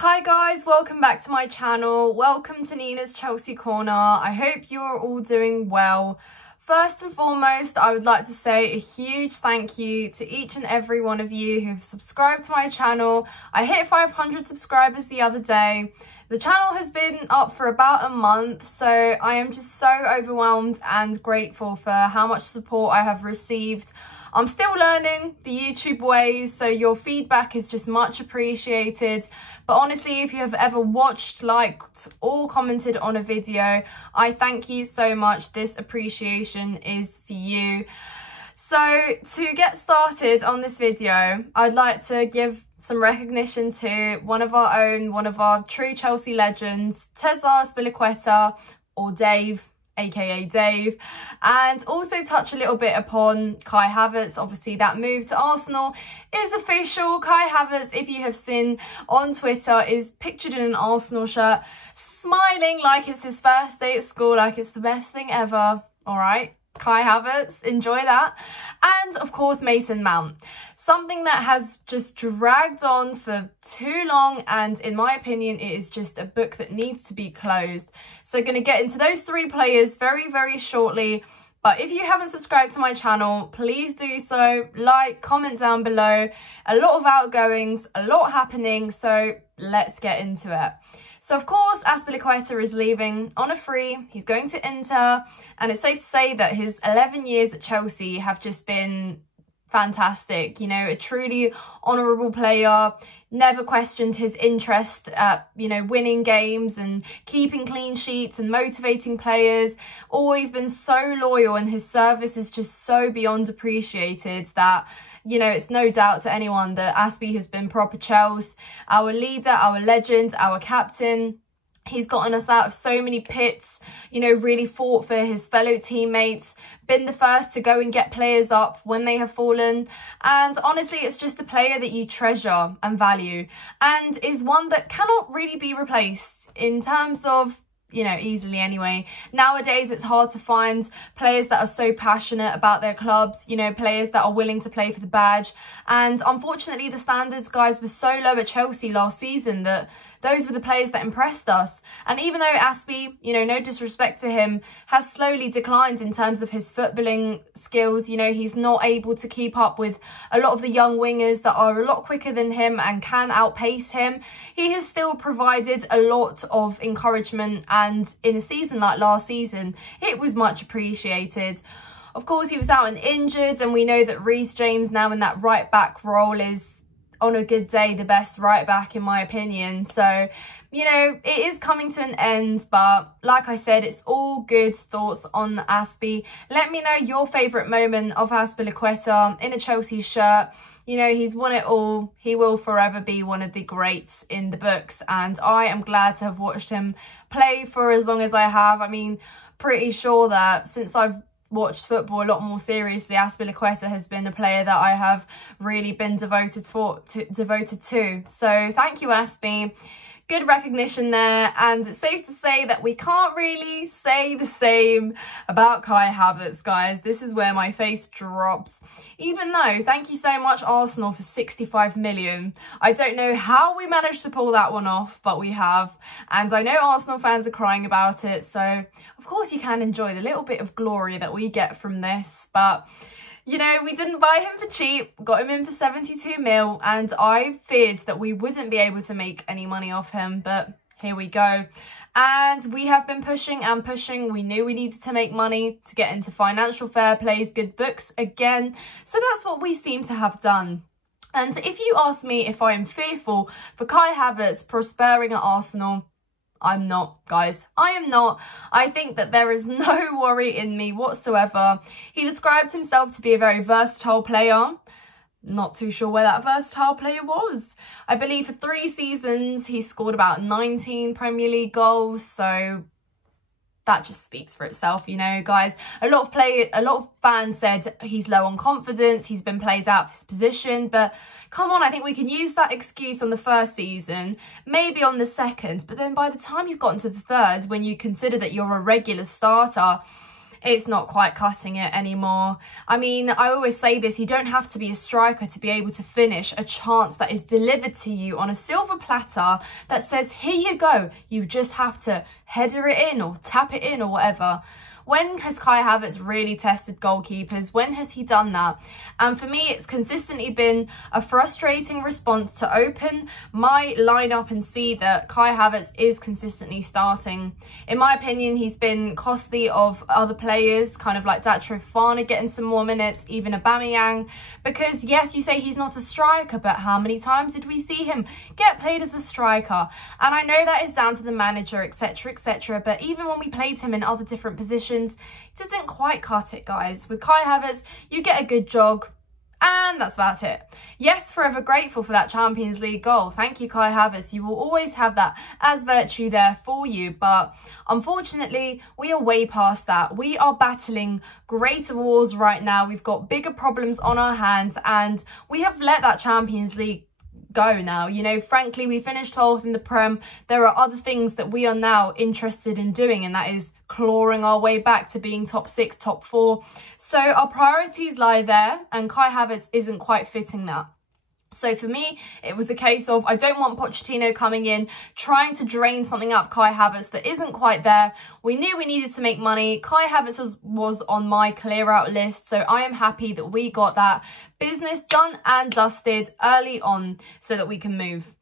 Hi guys, welcome back to my channel. Welcome to Nina's Chelsea Corner. I hope you are all doing well. First and foremost, I would like to say a huge thank you to each and every one of you who've subscribed to my channel. I hit 500 subscribers the other day. The channel has been up for about a month, so I am just so overwhelmed and grateful for how much support I have received. I'm still learning the YouTube ways, so your feedback is just much appreciated. But honestly, if you have ever watched, liked or commented on a video, I thank you so much. This appreciation is for you. So to get started on this video, I'd like to give some recognition to one of our true Chelsea legends, Azpilicueta, or Dave, aka Dave, and also touch a little bit upon Kai Havertz. Obviously that move to Arsenal is official. Kai Havertz, if you have seen on Twitter, is pictured in an Arsenal shirt, smiling like it's his first day at school, like it's the best thing ever. All right, Kai Havertz, enjoy that. And of course Mason Mount, something that has just dragged on for too long, and in my opinion it is just a book that needs to be closed. So going to get into those three players very shortly, but if you haven't subscribed to my channel, please do so. Like, comment down below. A lot of outgoings, a lot happening, so let's get into it. So of course Azpilicueta is leaving on a free. He's going to Inter, and it's safe to say that his 11 years at Chelsea have just been fantastic. You know, a truly honourable player, never questioned his interest at, you know, winning games and keeping clean sheets and motivating players. Always been so loyal, and his service is just so beyond appreciated that, you know, it's no doubt to anyone that Azpi has been proper Chels, our leader, our legend, our captain. He's gotten us out of so many pits, you know, really fought for his fellow teammates, been the first to go and get players up when they have fallen. And honestly, it's just a player that you treasure and value, and is one that cannot really be replaced in terms of, you know, easily anyway. Nowadays it's hard to find players that are so passionate about their clubs, you know, players that are willing to play for the badge. And unfortunately the standards, guys, were so low at Chelsea last season that those were the players that impressed us. And even though Azpi, you know, no disrespect to him, has slowly declined in terms of his footballing skills, you know, he's not able to keep up with a lot of the young wingers that are a lot quicker than him and can outpace him, he has still provided a lot of encouragement, and in a season like last season, it was much appreciated. Of course, he was out and injured, and we know that Reece James now in that right back role is, on a good day, the best right back in my opinion. So, you know, it is coming to an end, but like I said, it's all good thoughts on Azpi. Let me know your favourite moment of Azpilicueta in a Chelsea shirt. You know, he's won it all. He will forever be one of the greats in the books, and I am glad to have watched him play for as long as I have. I mean, pretty sure that since I've watched football a lot more seriously, Azpilicueta has been a player that I have really been devoted to. So thank you, Azpi. Good recognition there, and it's safe to say that we can't really say the same about Kai Havertz, guys. This is where my face drops. Even though, thank you so much Arsenal for 65 million. I don't know how we managed to pull that one off, but we have. And I know Arsenal fans are crying about it, so of course you can enjoy the little bit of glory that we get from this. But you know, we didn't buy him for cheap, got him in for 72 mil, and I feared that we wouldn't be able to make any money off him, but here we go. And we have been pushing and pushing. We knew we needed to make money to get into financial fair plays, good books again. So that's what we seem to have done. And if you ask me if I am fearful for Kai Havertz prospering at Arsenal, I'm not, guys. I am not. I think that there is no worry in me whatsoever. He described himself to be a very versatile player. Not too sure where that versatile player was. I believe for 3 seasons he scored about 19 Premier League goals, so that just speaks for itself, you know, guys. A lot of fans said he's low on confidence, he's been played out of his position, but come on, I think we can use that excuse on the first season, maybe on the second, but then by the time you've gotten to the third, when you consider that you're a regular starter, it's not quite cutting it anymore. I mean, I always say this, you don't have to be a striker to be able to finish a chance that is delivered to you on a silver platter that says, here you go, you just have to header it in or tap it in or whatever. When has Kai Havertz really tested goalkeepers? When has he done that? And for me, it's consistently been a frustrating response to open my lineup and see that Kai Havertz is consistently starting. In my opinion, he's been costly of other players, kind of like Datro Fofana getting some more minutes, even Aubameyang. Because yes, you say he's not a striker, but how many times did we see him get played as a striker? And I know that is down to the manager, etc, etc. But even when we played him in other different positions, it doesn't quite cut it, guys. With Kai Havertz, you get a good jog, and that's about it. Yes, forever grateful for that Champions League goal. Thank you, Kai Havertz. You will always have that as virtue there for you. But unfortunately, we are way past that. We are battling greater wars right now. We've got bigger problems on our hands, and we have let that Champions League go now. You know, frankly, we finished 12th in the Prem. There are other things that we are now interested in doing, and that is clawing our way back to being top 6, top 4. So our priorities lie there, and Kai Havertz isn't quite fitting that. So for me, it was a case of, I don't want Pochettino coming in, trying to drain something out of Kai Havertz that isn't quite there. We knew we needed to make money. Kai Havertz was on my clear out list. So I am happy that we got that business done and dusted early on so that we can move.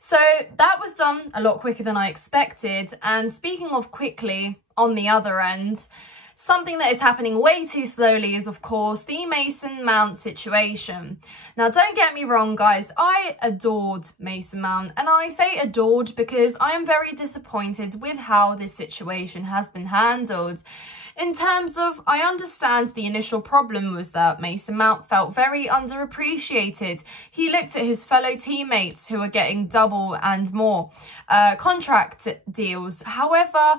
So that was done a lot quicker than I expected. And speaking of quickly, on the other end, something that is happening way too slowly is, of course, the Mason Mount situation. Now, don't get me wrong, guys. I adored Mason Mount, and I say adored because I am very disappointed with how this situation has been handled. In terms of, I understand the initial problem was that Mason Mount felt very underappreciated. He looked at his fellow teammates who are getting double and more contract deals. However,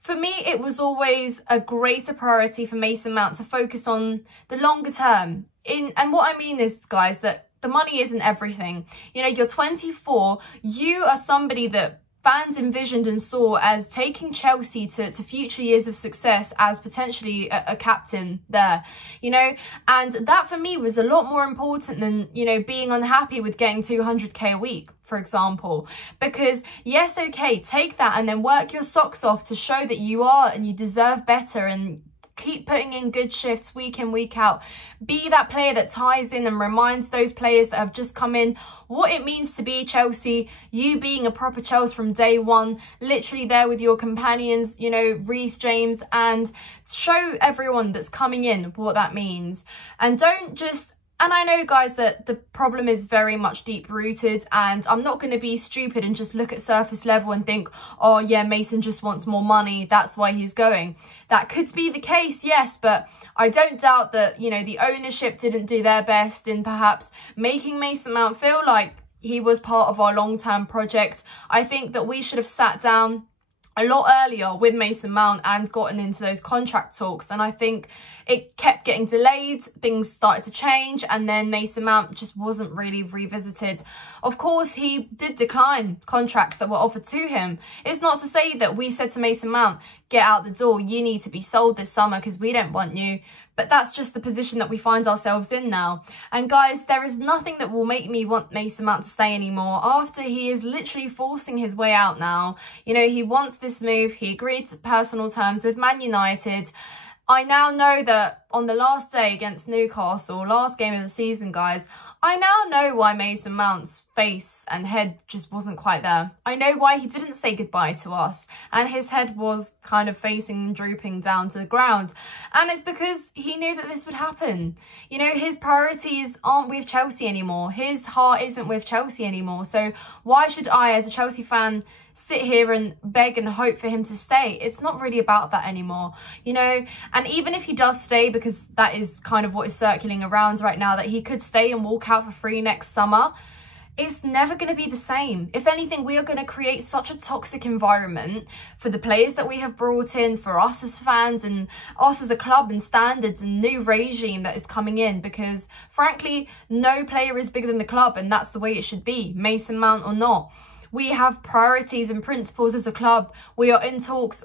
for me, it was always a greater priority for Mason Mount to focus on the longer term. And what I mean is, guys, that the money isn't everything. You know, you're 24, you are somebody that fans envisioned and saw as taking Chelsea to future years of success as potentially a captain there, you know, and that for me was a lot more important than, you know, being unhappy with getting 200k a week, for example. Because yes, okay, take that and then work your socks off to show that you are and you deserve better, and keep putting in good shifts week in, week out. Be that player that ties in and reminds those players that have just come in what it means to be Chelsea, you being a proper Chelsea from day one, literally there with your companions, you know, Reece James, and show everyone that's coming in what that means. And don't just... And I know, guys, that the problem is very much deep-rooted, and I'm not going to be stupid and just look at surface level and think, oh, yeah, Mason just wants more money, that's why he's going. That could be the case, yes, but I don't doubt that, you know, the ownership didn't do their best in perhaps making Mason Mount feel like he was part of our long-term project. I think that we should have sat down a lot earlier with Mason Mount and gotten into those contract talks, and I think it kept getting delayed, things started to change, and then Mason Mount just wasn't really revisited. Of course, he did decline contracts that were offered to him. It's not to say that we said to Mason Mount, get out the door, you need to be sold this summer because we don't want you. But that's just the position that we find ourselves in now. And guys, there is nothing that will make me want Mason Mount to stay anymore after he is literally forcing his way out now. You know, he wants this move. He agreed to personal terms with Man United. I now know that on the last day against Newcastle, last game of the season, guys, I now know why Mason Mount's face and head just wasn't quite there. I know why he didn't say goodbye to us, and his head was kind of facing and drooping down to the ground. And it's because he knew that this would happen. You know, his priorities aren't with Chelsea anymore. His heart isn't with Chelsea anymore. So why should I, as a Chelsea fan, sit here and beg and hope for him to stay? It's not really about that anymore, you know. And even if he does stay, because that is kind of what is circulating around right now, that he could stay and walk out for free next summer, it's never going to be the same. If anything, we are going to create such a toxic environment for the players that we have brought in, for us as fans and us as a club and standards and new regime that is coming in, because frankly, no player is bigger than the club, and that's the way it should be, Mason Mount or not. We have priorities and principles as a club. We are in talks,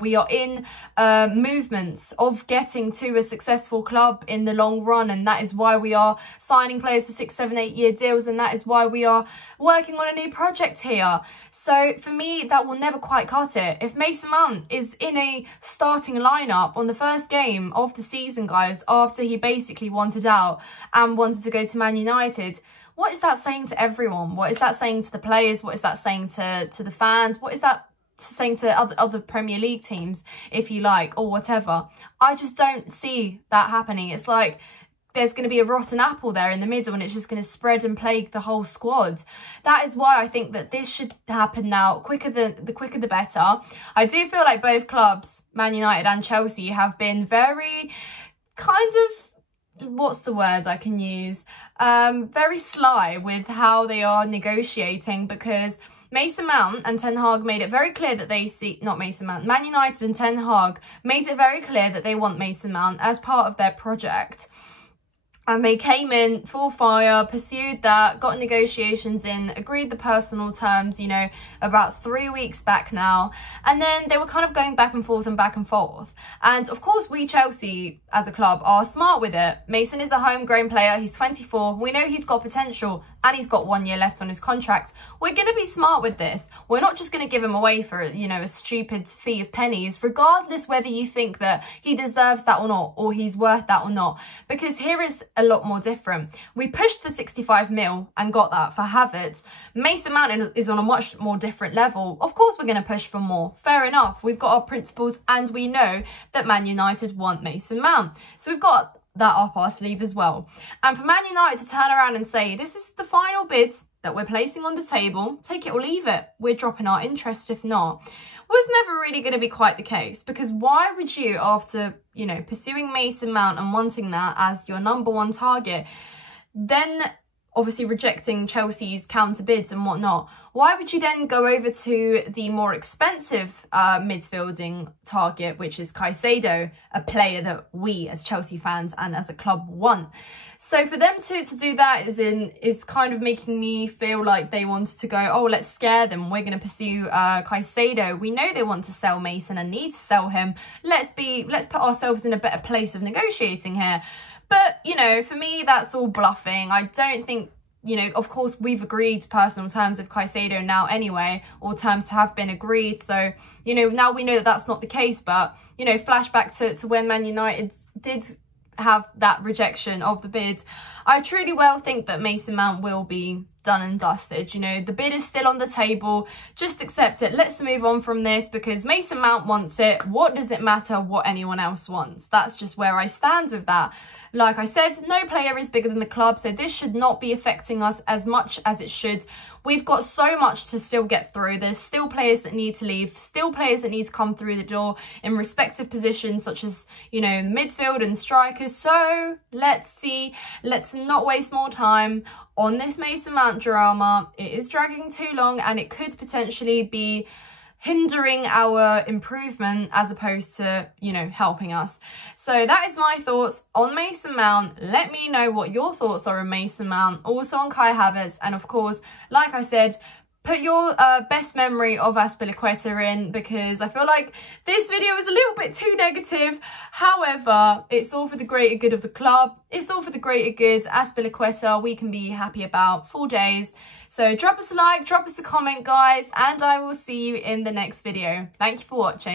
we are in movements of getting to a successful club in the long run, and that is why we are signing players for 6, 7, 8 year deals, and that is why we are working on a new project here. So for me, that will never quite cut it. If Mason Mount is in a starting lineup on the first game of the season, guys, after he basically wanted out and wanted to go to Man United, what is that saying to everyone? What is that saying to the players? What is that saying to the fans? What is that saying to other Premier League teams, if you like, or whatever? I just don't see that happening. It's like there's going to be a rotten apple there in the middle, and it's just going to spread and plague the whole squad. That is why I think that this should happen now. The quicker the better. I do feel like both clubs, Man United and Chelsea, have been very kind of, what's the word I can use, very sly with how they are negotiating, because Mason Mount and Ten Hag made it very clear that they see, not Mason Mount, Man United and Ten Hag made it very clear that they want Mason Mount as part of their project. And they came in full fire, pursued that, got negotiations in, agreed the personal terms, you know, about 3 weeks back now. And then they were kind of going back and forth and back and forth. And of course, we Chelsea as a club are smart with it. Mason is a homegrown player. He's 24. We know he's got potential and he's got 1 year left on his contract. We're going to be smart with this. We're not just going to give him away for, you know, a stupid fee of pennies, regardless whether you think that he deserves that or not, or he's worth that or not. Because here is a lot more different. We pushed for 65 mil and got that for Havertz. Mason Mount is on a much more different level. Of course we're going to push for more. Fair enough. We've got our principles and we know that Man United want Mason Mount. So we've got that up our sleeve as well. And for Man United to turn around and say, this is the final bid that we're placing on the table, take it or leave it, we're dropping our interest if not, was never really going to be quite the case. Because why would you, after, you know, pursuing Mason Mount and wanting that as your #1 target, then obviously rejecting Chelsea's counter bids and whatnot, why would you then go over to the more expensive midfielding target, which is Caicedo, a player that we as Chelsea fans and as a club want? So for them to do that is kind of making me feel like they wanted to go, oh, let's scare them. We're going to pursue Caicedo. We know they want to sell Mason and need to sell him. Let's put ourselves in a better place of negotiating here. But, you know, for me, that's all bluffing. I don't think, you know, of course, we've agreed personal terms of Caicedo now anyway, or terms have been agreed. So, you know, now we know that that's not the case. But, you know, flashback to when Man United did have that rejection of the bid. I truly well think that Mason Mount will be done and dusted. You know, the bid is still on the table. Just accept it. Let's move on from this, because Mason Mount wants it. What does it matter what anyone else wants? That's just where I stand with that. Like I said, no player is bigger than the club, so this should not be affecting us as much as it should. We've got so much to still get through. There's still players that need to leave, still players that need to come through the door in respective positions, such as, you know, midfield and strikers. So let's see. Let's not waste more time on this Mason Mount drama. It is dragging too long and it could potentially be hindering our improvement as opposed to, you know, helping us. So that is my thoughts on Mason Mount. Let me know what your thoughts are on Mason Mount, also on Kai Havertz, and of course, like I said, put your best memory of Azpilicueta in, because I feel like this video is a little bit too negative. However, it's all for the greater good of the club. It's all for the greater good. Azpilicueta, we can be happy about 4 days. So drop us a like, drop us a comment, guys, and I will see you in the next video. Thank you for watching.